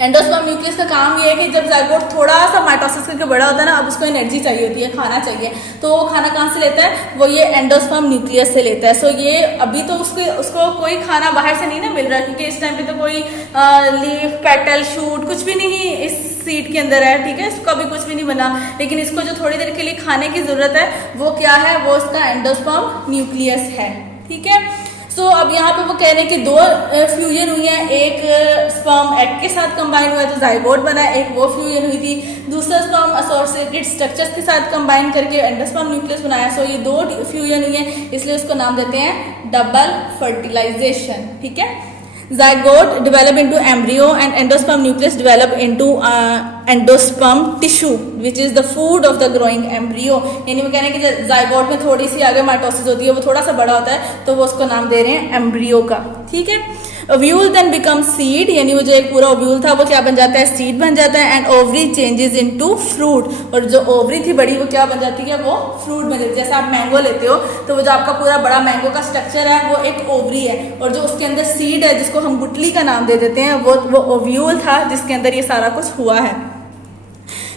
एंडोस्पर्म न्यूक्लियस का काम ये है कि जब जाइगोट थोड़ा सा माइटोसिस करके बड़ा होता है ना, अब उसको एनर्जी चाहिए होती है, खाना चाहिए, तो वो खाना कहाँ से लेता है, वो ये एंडोस्पर्म न्यूक्लियस से लेता है। सो ये अभी तो उसको कोई खाना बाहर से नहीं ना मिल रहा, क्योंकि इस टाइम पे तो कोई लीफ, पेटल, शूट कुछ भी नहीं इस सीड के अंदर है, ठीक है, इसका भी कुछ भी नहीं बना, लेकिन इसको जो थोड़ी देर के लिए खाने की जरूरत है वो क्या है, वो इसका एंडोस्पर्म न्यूक्लियस है, ठीक है। सो अब यहाँ पे वो कह रहे हैं कि 2 फ्यूजन हुई हैं, एक स्पर्म एग के साथ कंबाइन हुआ है तो जाइगोट बना है, एक वो फ्यूजन हुई थी, दूसरा स्पर्म एसोसिएटेड स्ट्रक्चर्स के साथ कंबाइन करके एंडोस्पर्म न्यूक्लियस बनाया। सो ये 2 फ्यूजन हुई है, इसलिए उसको नाम देते हैं डबल फर्टिलाइजेशन, ठीक है। Zygote develop into embryo and endosperm nucleus develop into endosperm tissue which is the food of the growing embryo। यानी वो कह रहे हैं कि जाइगोट में थोड़ी सी आगे माइटोसिस होती है, वो थोड़ा सा बड़ा होता है, तो वो उसको नाम दे रहे हैं एम्ब्रियो का, ठीक है। ओव्यूल देन बिकम सीड, यानी वो जो एक पूरा ओव्यूल था वो क्या बन जाता है, सीड बन जाता है। And ovary changes into fruit, और जो ओवरी थी बड़ी वो क्या बन जाती है, वो फ्रूट बन जाती है। जैसे आप मैंगो लेते हो तो वो जो आपका पूरा बड़ा मैंगो का स्ट्रक्चर है वो एक ओवरी है, और जो उसके अंदर सीड है जिसको हम गुटली का नाम दे देते हैं वो ओव्यूल था जिसके अंदर ये सारा कुछ हुआ है।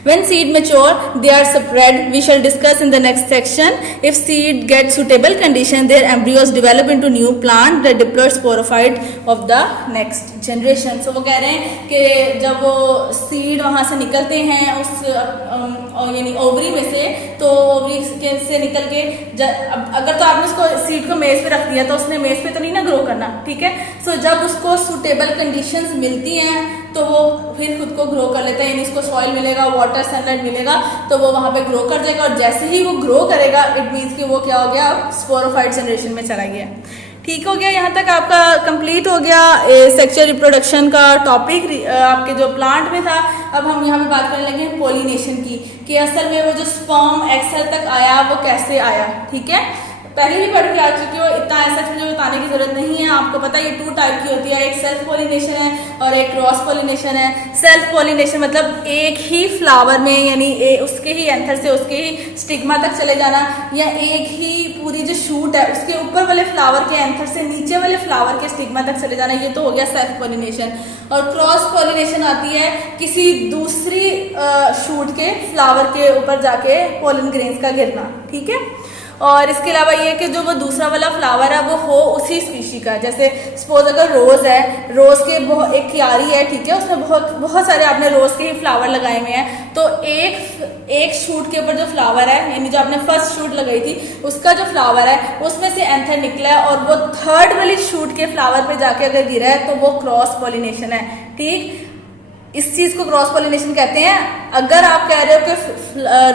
When seed mature, they are spread. We shall discuss in the next section. If seed get suitable condition, their embryos develop into new plant, the diploid sporophyte of the next generation. So वो कह रहे हैं कि जब वो सीड वहाँ से निकलते हैं उस यानी ओवरी में से, तो ओवरी से निकल के अगर तो आपने उसको सीड को मेज पे रख दिया तो उसने मेज पे तो नहीं ना ग्रो करना, ठीक है। सो जब उसको सूटेबल कंडीशंस मिलती हैं तो वो फिर खुद को ग्रो कर लेता है, यानी उसको सॉइल मिलेगा, वाटर, सनलाइट मिलेगा, तो वो वहाँ पे ग्रो कर जाएगा, और जैसे ही वो ग्रो करेगा इट मीन्स कि वो क्या हो गया, अब स्पोरोफाइट जनरेशन में चला गया। ठीक हो गया, यहाँ तक आपका कंप्लीट हो गया सेक्सुअल रिप्रोडक्शन का टॉपिक आपके जो प्लांट में था। अब हम यहाँ पे बात करने लगे हैं पोलिनेशन की, कि असल में वो जो स्पर्म एग सेल तक आया वो कैसे आया, ठीक है। पहले भी पढ़ के आ चुकी हो, इतना ऐसा मुझे बताने की जरूरत नहीं है, आपको पता है ये 2 टाइप की होती है, एक सेल्फ पोलिनेशन है और एक क्रॉस पोलिनेशन है। सेल्फ पोलिनेशन मतलब एक ही फ्लावर में, यानी उसके ही एंथर से उसके ही स्टिग्मा तक चले जाना, या एक ही पूरी जो शूट है उसके ऊपर वाले फ्लावर के एंथर से नीचे वाले फ्लावर के स्टिग्मा तक चले जाना, ये तो हो गया सेल्फ पोलिनेशन। और क्रॉस पोलिनेशन आती है किसी दूसरी शूट के फ्लावर के ऊपर जाके पोलन ग्रेन्स का गिरना, ठीक है। और इसके अलावा ये कि जो वो दूसरा वाला फ्लावर है वो हो उसी स्पीशी का, जैसे सपोज अगर रोज़ है, रोज़ के एक क्यारी है, ठीक है, उसमें बहुत सारे आपने रोज़ के ही फ्लावर लगाए हुए हैं, तो एक शूट के ऊपर जो फ्लावर है, यानी जो आपने फर्स्ट शूट लगाई थी उसका जो फ्लावर है उसमें से एंथर निकला है, और वो थर्ड वाली शूट के फ्लावर पे जाके अगर गिरा है तो वो क्रॉस पॉलिनेशन है, ठीक। इस चीज़ को क्रॉस पॉलिनेशन कहते हैं। अगर आप कह रहे हो कि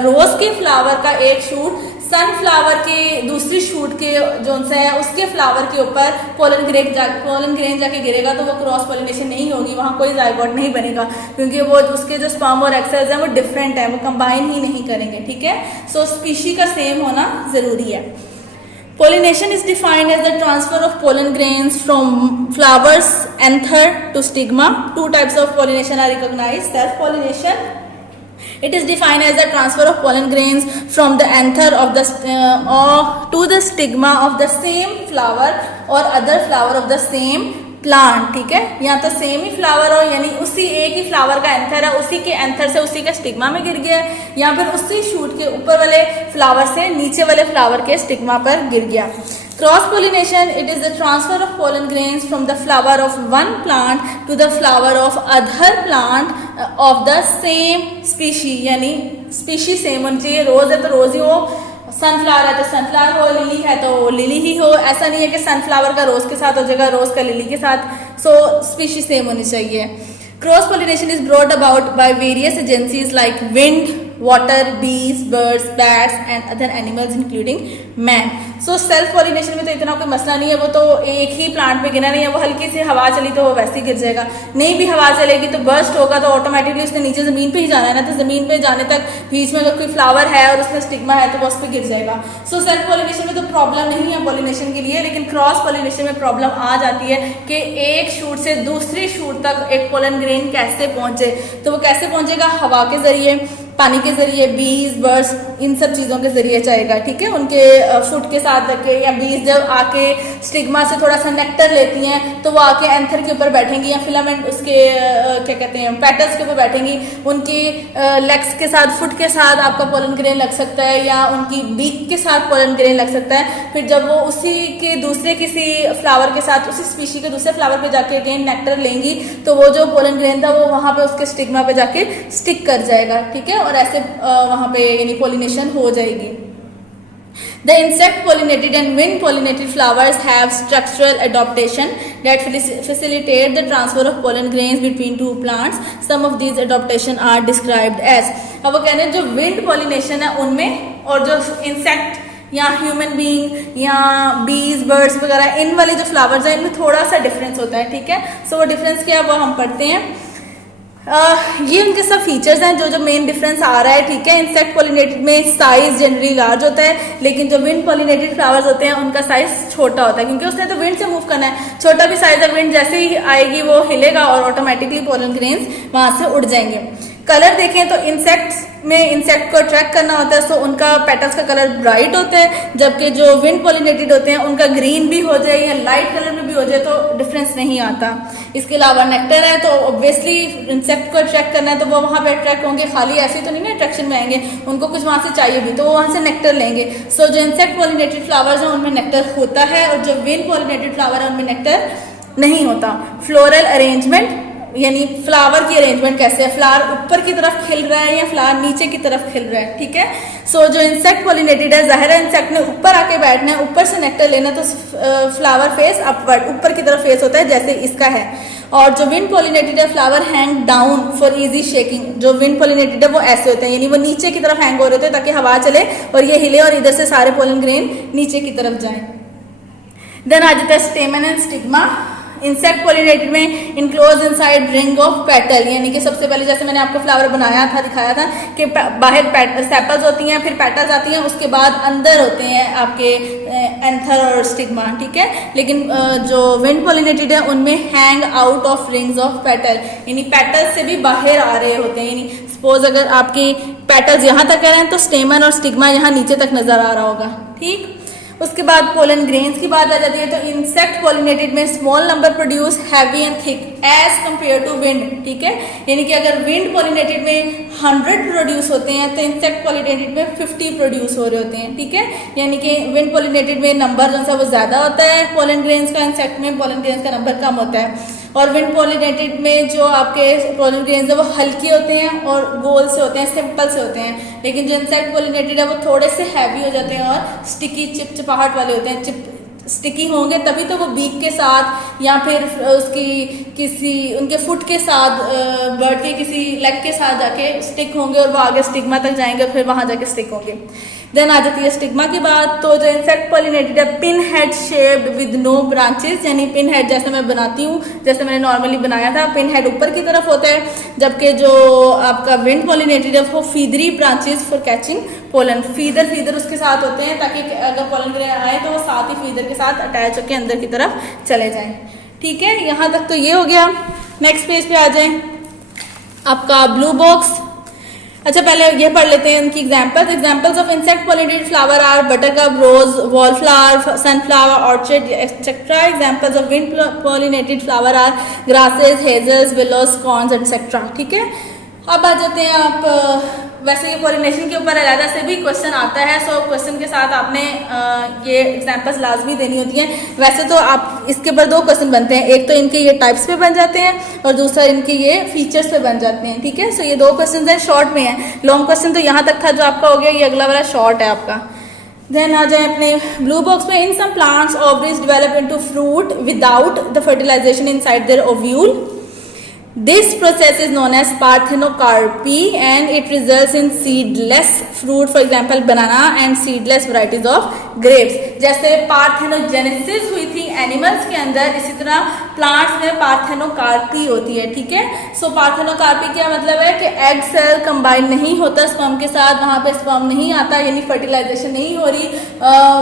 रोज़ के फ्लावर का एक शूट सनफ्लावर के दूसरी शूट के जो से है उसके फ्लावर के ऊपर पोलन ग्रेन जाके गिरेगा तो वो क्रॉस पोलिनेशन नहीं होगी, वहाँ कोई जाइगोट नहीं बनेगा, क्योंकि वो उसके जो स्पर्म और एग सेल्स हैं वो डिफरेंट है, वो कंबाइन ही नहीं करेंगे, ठीक है। सो स्पीशी का सेम होना जरूरी है। Pollination is defined as the transfer of pollen grains from flowers anther to stigma. 2 types of pollination are recognized. Self-pollination. It is defined as the transfer of pollen grains from the anther of the to the stigma of the same flower or other flower of the same plant, ठीक है। या तो सेम ही फ्लावर हो, यानी उसी एक ही फ्लावर का एंथर है, उसी के एंथर से उसी का स्टिग्मा में गिर गया, या फिर उसी शूट के ऊपर वाले फ्लावर से नीचे वाले फ्लावर के स्टिग्मा पर गिर गया। Cross pollination, it is the transfer of pollen grains from the flower of one plant to the flower of other plant of the same species, यानी स्पीशी सेम होनी चाहिए। रोज है तो रोज ही हो, सनफ्लावर है तो सनफ्लावर हो, लिली है तो लिली ही हो। ऐसा नहीं है कि सनफ्लावर का रोज के साथ हो जाएगा, रोज का लिली के साथ। सो स्पीशी सेम होनी चाहिए। Cross pollination is brought about by various agencies like wind, water, bees, birds, bats and other animals including man. So self pollination में तो इतना कोई मसला नहीं है, वो तो एक ही प्लांट पे गिरा नहीं है, वो हल्की सी हवा चली तो वो वैसे ही गिर जाएगा। नहीं भी हवा चलेगी तो बर्स्ट होगा तो ऑटोमेटिकली उसने नीचे जमीन पे ही जाना है ना, तो जमीन पे जाने तक बीच में अगर कोई फ्लावर है और उसका स्टिग्मा है तो वो उस पर गिर जाएगा। सो सेल्फ पॉलिनेशन में तो प्रॉब्लम नहीं है पॉलिनेशन के लिए, लेकिन क्रॉस पॉलिनेशन में प्रॉब्लम आ जाती है कि एक शूट से दूसरी शूट तक एक पोलन ग्रेन कैसे पहुंचे। तो वो कैसे पहुंचेगा? हवा के जरिए, पानी के जरिए, बीज, बर्ड्स, इन सब चीज़ों के जरिए जाएगा, ठीक है। उनके फुट के साथ रखे, या बीज जब आके स्टिग्मा से थोड़ा सा नेक्टर लेती हैं तो वो आके एंथर के ऊपर बैठेंगी, या फिलामेंट उसके क्या कहते हैं पेटल्स के ऊपर बैठेंगी। उनकी लेग्स के साथ, फुट के साथ आपका पोलन ग्रेन लग सकता है, या उनकी बीक के साथ पोलन ग्रेन लग सकता है। फिर जब वो उसी के दूसरे किसी फ्लावर के साथ, उसी स्पीशी के दूसरे फ्लावर पे जाके अगेन नेक्टर लेंगी तो वो जो पोलन ग्रेन था वो वहाँ पे उसके स्टिग्मा पे जाके स्टिक कर जाएगा, ठीक है। और ऐसे वहाँ पे यानी पोलिनेशन हो जाएगी। The insect pollinated and wind pollinated flowers have structural adaptation that facilitate the transfer of pollen grains between two plants. Some of these adaptation are described as, अब वो कहते हैं जो wind pollination है उनमें, और जो insect या ह्यूमन बीइंग या बीज, बर्ड्स वगैरह, इन वाले जो फ्लावर्स हैं इनमें थोड़ा सा डिफरेंस होता है, ठीक है। सो वो डिफरेंस क्या है वो हम पढ़ते हैं। ये उनके सब फीचर्स हैं जो मेन डिफरेंस आ रहा है, ठीक है। इंसेक्ट पॉलिनेटेड में साइज जनरली लार्ज होता है, लेकिन जो विंड पॉलिनेटेड फ्लावर्स होते हैं उनका साइज छोटा होता है, क्योंकि उसने तो विंड से मूव करना है। छोटा भी साइज है, विंड जैसे ही आएगी वो हिलेगा और ऑटोमेटिकली पोलन ग्रेन्स वहां से उड़ जाएंगे। कलर देखें तो इंसेक्ट्स में इंसेक्ट को अट्रैक्ट करना होता है, सो उनका पेटल्स का कलर ब्राइट होता है, जबकि जो विंड पॉलिनेटेड होते हैं उनका ग्रीन भी हो जाए या लाइट कलर में भी हो जाए तो डिफरेंस नहीं आता। इसके अलावा नेक्टर है तो ऑब्वियसली इंसेक्ट को अट्रैक्ट करना है तो वो वहाँ पे अट्रैक्ट होंगे, खाली ऐसे तो नहीं ना अट्रैक्शन में आएंगे, उनको कुछ वहाँ से चाहिए भी तो वो वहाँ से नेक्टर लेंगे। सो जो इंसेक्ट पॉलिनेटेड फ्लावर्स हैं उनमें नेक्टर होता है, और जो विंड पॉलिनेटेड फ्लावर है उनमें नेक्टर नहीं होता। फ्लोरल अरेंजमेंट, यानी फ्लावर की अरेंजमेंट कैसे है, फ्लावर ऊपर की तरफ खिल रहा है या फ्लावर नीचे की तरफ खिल रहा है, ठीक है। सो जो इंसेक्ट पॉलिनेटेड है, जाहिर है इंसेक्ट ने ऊपर आके बैठना है, ऊपर से नेक्टर लेना, तो फ्लावर फेस अपवर्ड, ऊपर की तरफ फेस होता है जैसे इसका है। और जो विंड पॉलिनेटेड है, flower hang down for easy shaking. जो विंड पॉलिनेटेड है वो ऐसे होते हैं, यानी वो नीचे की तरफ हैंग हो रहे होते हैं ताकि हवा चले और ये हिले और इधर से सारे पोलन ग्रेन नीचे की तरफ जाएं। देन आ जाता है stamen and stigma. Insect pollinated में enclose inside ring of petal, यानी कि सबसे पहले जैसे मैंने आपको फ्लावर बनाया था, दिखाया था कि बाहर सेपल्स होती हैं, फिर पेटल्स आती हैं, उसके बाद अंदर होते हैं आपके एंथर और स्टिग्मा, ठीक है। लेकिन जो विंड पॉलिनेटेड है उनमें hang out of rings of petal, यानी पेटल्स से भी बाहर आ रहे होते हैं। यानी सपोज अगर आपकी पेटल्स यहाँ तक आ रहे हैं तो स्टेमन और स्टिग्मा यहाँ नीचे तक नजर आ रहा होगा, ठीक। उसके बाद पोलन ग्रेन्स की बात आ जाती है, तो इंसेक्ट पॉलिनेटेड में small number produce heavy and thick as compare to wind, ठीक है। यानी कि अगर विंड पॉलिनेटेड में 100 प्रोड्यूस होते हैं तो इंसेक्ट पॉलिनेटेड में 50 प्रोड्यूस हो रहे होते हैं, ठीक है। यानी कि विंड पॉलिनेटेड में नंबर जो सा वो ज्यादा होता है पोलन ग्रेन्स का, इंसेक्ट में पोलन ग्रेन्स का नंबर कम होता है। और विंड पॉलिनेटेड में जो आपके पोलन ग्रेन्स है वो हल्के होते हैं और गोल से होते हैं, सिंपल से होते हैं, लेकिन जो इंसेक्ट पॉलिनेटेड है वो थोड़े से हैवी हो जाते हैं और स्टिकी, चिपचिपाहट वाले होते हैं। स्टिकी होंगे तभी तो वो बीक के साथ या फिर उसकी किसी उनके फुट के साथ, बर्ड के किसी लेग के साथ जाके स्टिक होंगे और वो आगे स्टिग्मा तक जाएंगे और फिर वहां जाके स्टिक होंगे। देन आ जाती है स्टिग्मा की बात। तो जो इंसेक्ट पॉलिनेटेड है pin head shaped with no branches, यानी पिन हेड जैसे मैं बनाती हूँ, जैसे मैंने नॉर्मली बनाया था, पिन हेड ऊपर की तरफ होता है, जबकि जो आपका विंड पॉलिनेटेड है वो feathery branches for catching pollen, feather उसके साथ होते हैं ताकि अगर पोलन ग्रेन आए तो वो साथ ही फीदर के साथ अटैच होकर अंदर की तरफ चले जाएं, ठीक है। यहाँ तक तो ये हो गया। नेक्स्ट पेज पे आ जाएं, आपका ब्लू बॉक्स। अच्छा पहले ये पढ़ लेते हैं इनकी examples of insect pollinated flower are buttercup, rose, wallflower, sunflower, orchid etcetera. Examples of wind pollinated flower are grasses, hazels, willows, corns etcetera. ठीक है, अब आ जाते हैं आप, वैसे ये पॉलिनेशन के ऊपर अलग से भी क्वेश्चन आता है, सो क्वेश्चन के साथ आपने ये एग्जांपल्स लाजमी देनी होती हैं। वैसे तो आप इसके ऊपर 2 क्वेश्चन बनते हैं, एक तो इनके ये टाइप्स पे बन जाते हैं और दूसरा इनके ये फीचर्स पे बन जाते हैं। ठीक है, सो ये 2 क्वेश्चन हैं, शॉर्ट में है। लॉन्ग क्वेश्चन तो यहाँ तक था जो आपका हो गया, ये अगला वाला शॉर्ट है आपका। देन आ जाए अपने ब्लू बॉक्स में, in some plants ovaries develop into fruit without the fertilization inside their ovule. This process is known as parthenocarpy and it results in seedless fruit, for example banana and seedless varieties of grapes. जैसे पार्थेनोजेनेसिस हुई थी एनिमल्स के अंदर, इसी तरह प्लांट्स में पार्थेनोकार्पी होती है। ठीक है, सो पार्थेनोकार्पी क्या मतलब है कि एग सेल कंबाइन नहीं होता स्पर्म के साथ, वहाँ पे स्पर्म नहीं आता, यानी फर्टिलाइजेशन नहीं हो रही,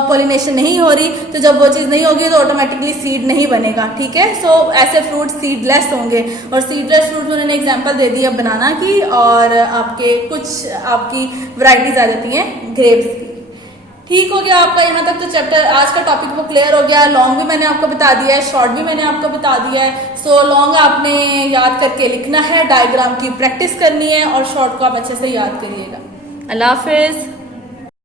पॉलिनेशन नहीं हो रही, तो जब वो चीज़ नहीं होगी तो ऑटोमेटिकली सीड नहीं बनेगा। ठीक है, सो ऐसे फ्रूट सीडलेस होंगे, और सीडलेस फ्रूट में उन्होंने एग्जांपल दे दिया बनाना की, और आपके कुछ आपकी वैरायटीज आ जाती हैं ग्रेप्स की। ठीक हो गया आपका यहाँ तक तो चैप्टर, आज का टॉपिक वो क्लियर हो गया। लॉन्ग भी मैंने आपको बता दिया है, शॉर्ट भी मैंने आपको बता दिया है। सो लॉन्ग आपने याद करके लिखना है, डायग्राम की प्रैक्टिस करनी है, और शॉर्ट को आप अच्छे से याद करिएगा। अल्लाह हाफिज़।